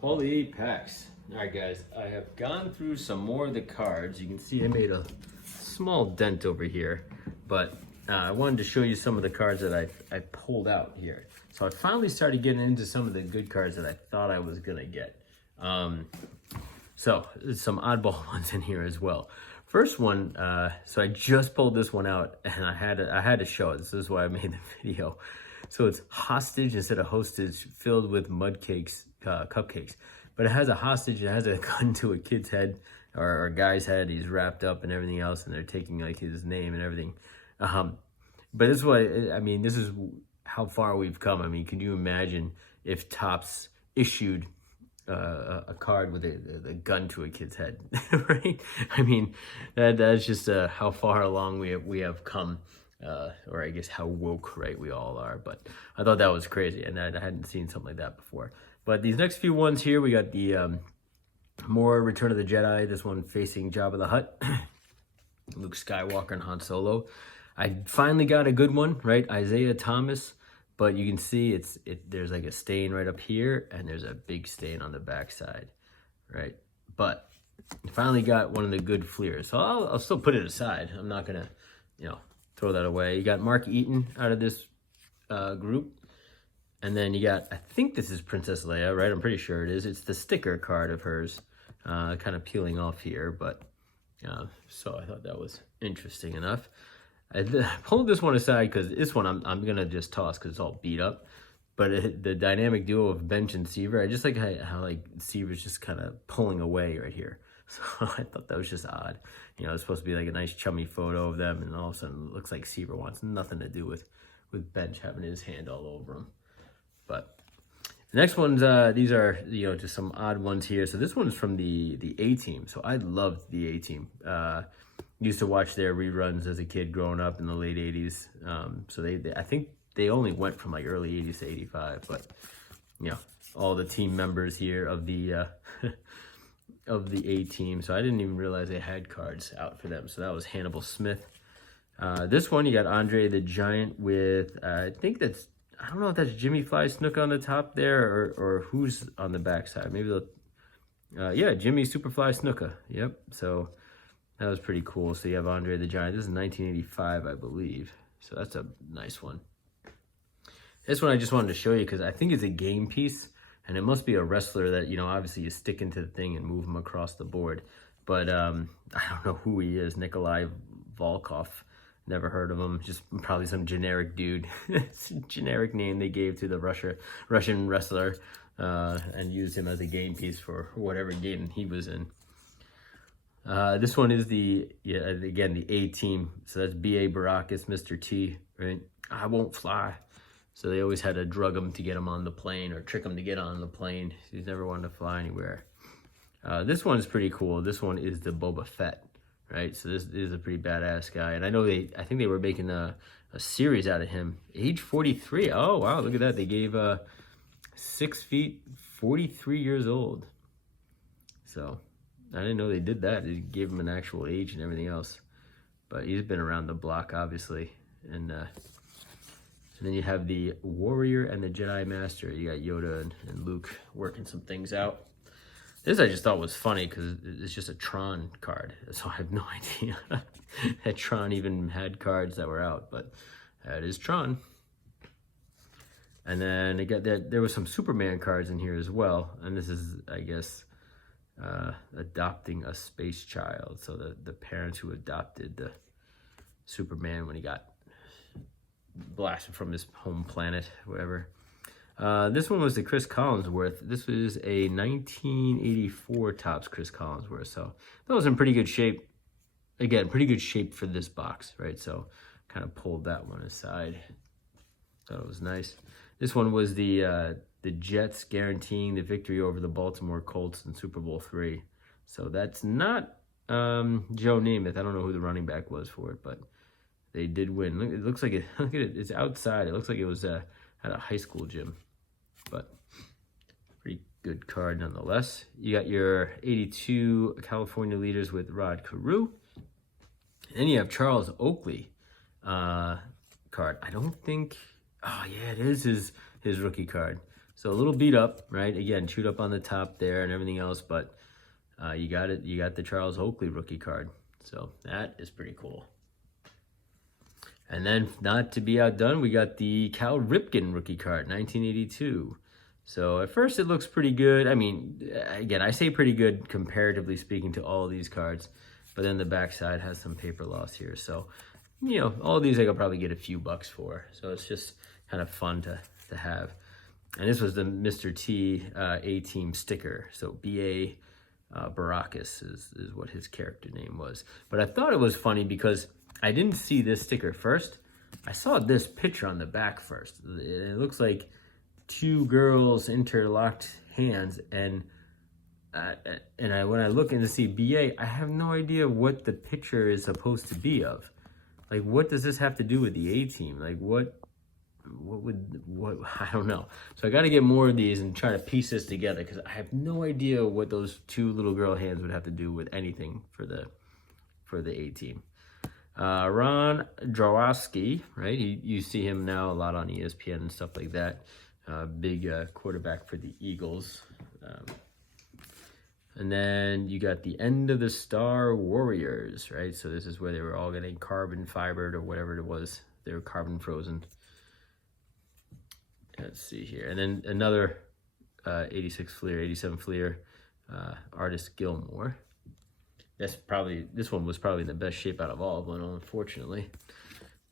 Pull the 8 packs. Alright guys, I have gone through some more of the cards. You can see I made a small dent over here, but I wanted to show you some of the cards that I pulled out here. So I finally started getting into some of the good cards that I thought I was gonna get. So there's some oddball ones in here as well. First one, so I just pulled this one out and I had to show it. This is why I made the video. So it's hostage instead of hostage, filled with mud cakes, cupcakes. But it has a hostage, it has a gun to a kid's head or a guy's head. He's wrapped up and everything else, and they're taking like his name and everything. But this is what, I mean, this is how far we've come. I mean, can you imagine if Topps issued a card with a gun to a kid's head, right? I mean, that's just how far along we have come, or I guess how woke, right, we all are. But I thought that was crazy, and I hadn't seen something like that before. But these next few ones here, we got the more Return of the Jedi. This one facing Jabba the Hutt, Luke Skywalker, and Han Solo. I finally got a good one, right? Isiah Thomas. But you can see there's like a stain right up here, and there's a big stain on the back side, right? But I finally got one of the good fleers, so I'll still put it aside. I'm not gonna, throw that away. You got Mark Eaton out of this group, and then you got, I think this is Princess Leia, right? I'm pretty sure it is. It's the sticker card of hers, kind of peeling off here, but so I thought that was interesting enough. I pulled this one aside because this one I'm gonna just toss because it's all beat up. But the dynamic duo of Bench and Seaver, I just like how like Seaver's just kind of pulling away right here. So I thought that was just odd. It's supposed to be like a nice chummy photo of them, and all of a sudden it looks like Seaver wants nothing to do with Bench having his hand all over him. But the next ones, these are just some odd ones here. So this one's from the A-Team. So I loved the A-Team. Used to watch their reruns as a kid growing up in the late 80s. So I think they only went from like early 80s to 85, but all the team members here of the of the A-Team. So I didn't even realize they had cards out for them. So that was Hannibal Smith. This one, you got Andre the Giant with, I don't know if that's Jimmy Fly Snuka on the top there or who's on the backside. Maybe yeah, Jimmy Superfly Snuka. Yep. So that was pretty cool. So you have Andre the Giant. This is 1985, I believe. So that's a nice one. This one I just wanted to show you because I think it's a game piece, and it must be a wrestler that, obviously you stick into the thing and move him across the board. But I don't know who he is. Nikolai Volkov. Never heard of him. Just probably some generic dude. Generic name they gave to the Russian wrestler and used him as a game piece for whatever game he was in. This one is again, the A-Team. So that's B.A. Baracus, Mr. T, right? I won't fly. So they always had to drug him to get him on the plane or trick him to get on the plane. He's never wanted to fly anywhere. This one's pretty cool. This one is the Boba Fett, right? So this is a pretty badass guy. And I know I think they were making a series out of him. Age 43. Oh, wow, look at that. They gave 6 feet, 43 years old. So I didn't know they did that. They gave him an actual age and everything else. But he's been around the block, obviously. And then you have the Warrior and the Jedi Master. You got Yoda and Luke working some things out. This I just thought was funny because it's just a Tron card. So I have no idea that Tron even had cards that were out. But that is Tron. And then there was some Superman cards in here as well. And this is, I guess, adopting a space child. So the parents who adopted the Superman when he got blasted from his home planet, whatever. This one was the Chris Collinsworth. This was a 1984 Topps Chris Collinsworth. So that was in pretty good shape. Again, pretty good shape for this box, right? So kind of pulled that one aside. Thought it was nice. This one was the Jets guaranteeing the victory over the Baltimore Colts in Super Bowl III. So that's not Joe Namath. I don't know who the running back was for it, but they did win. It looks like look at it. It's outside. It looks like it was at a high school gym, but pretty good card nonetheless. You got your 82 California leaders with Rod Carew. And then you have Charles Oakley card. I don't think. Oh yeah, it is his rookie card. So a little beat up, right? Again, chewed up on the top there and everything else, but you got it. You got the Charles Oakley rookie card. So that is pretty cool. And then, not to be outdone, we got the Cal Ripken rookie card, 1982. So at first it looks pretty good. I mean, again, I say pretty good comparatively speaking to all these cards, but then the backside has some paper loss here. So, you know, all these I could probably get a few bucks for. So it's just kind of fun to have. And this was the Mr. T A-Team sticker. So B.A. Baracus is what his character name was. But I thought it was funny because I didn't see this sticker first. I saw this picture on the back first. It looks like two girls interlocked hands, and when I look in to see BA, I have no idea what the picture is supposed to be of. Like, what does this have to do with the A-Team? Like, what I don't know. So I got to get more of these and try to piece this together, because I have no idea what those two little girl hands would have to do with anything for the A-Team. Ron Drowowski, right? You see him now a lot on ESPN and stuff like that. Big quarterback for the Eagles. And then you got the End of the Star Warriors, right? So this is where they were all getting carbon fibered or whatever it was. They were carbon frozen. Let's see here. And then another 87 Fleer, artist Gilmore. This one was probably in the best shape out of all of them, unfortunately.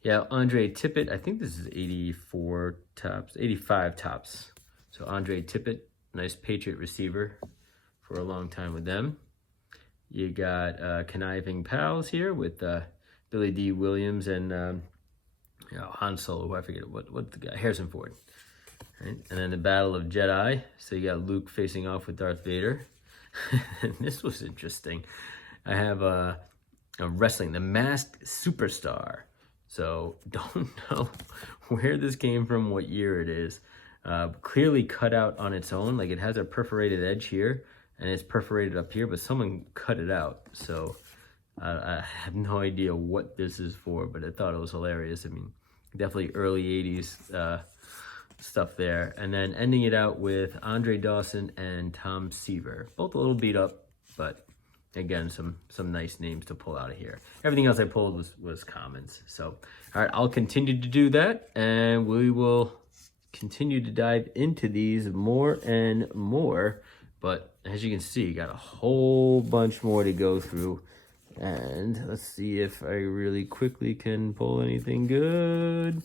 Yeah, Andre Tippett. I think this is 85 tops. So Andre Tippett, nice Patriot receiver for a long time with them. You got Conniving Pals here with Billy D. Williams and Han Solo, who I forget what the guy, Harrison Ford. Right? And then the Battle of Jedi. So you got Luke facing off with Darth Vader. And this was interesting. I have a wrestling, the Masked Superstar. So don't know where this came from, what year it is. Clearly cut out on its own. Like, it has a perforated edge here and it's perforated up here, but someone cut it out. So I have no idea what this is for, but I thought it was hilarious. I mean, definitely early 80s stuff there. And then ending it out with Andre Dawson and Tom Seaver. Both a little beat up, but again, some nice names to pull out of here. Everything else I pulled was commons. So, all right, I'll continue to do that, and we will continue to dive into these more and more. But as you can see, got a whole bunch more to go through. And let's see if I really quickly can pull anything good.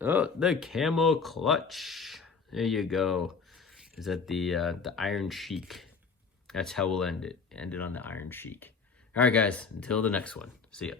Oh, the Camo Clutch. There you go. Is that the Iron Sheik? That's how we'll end it. End it on the Iron Sheik. All right, guys. Until the next one. See ya.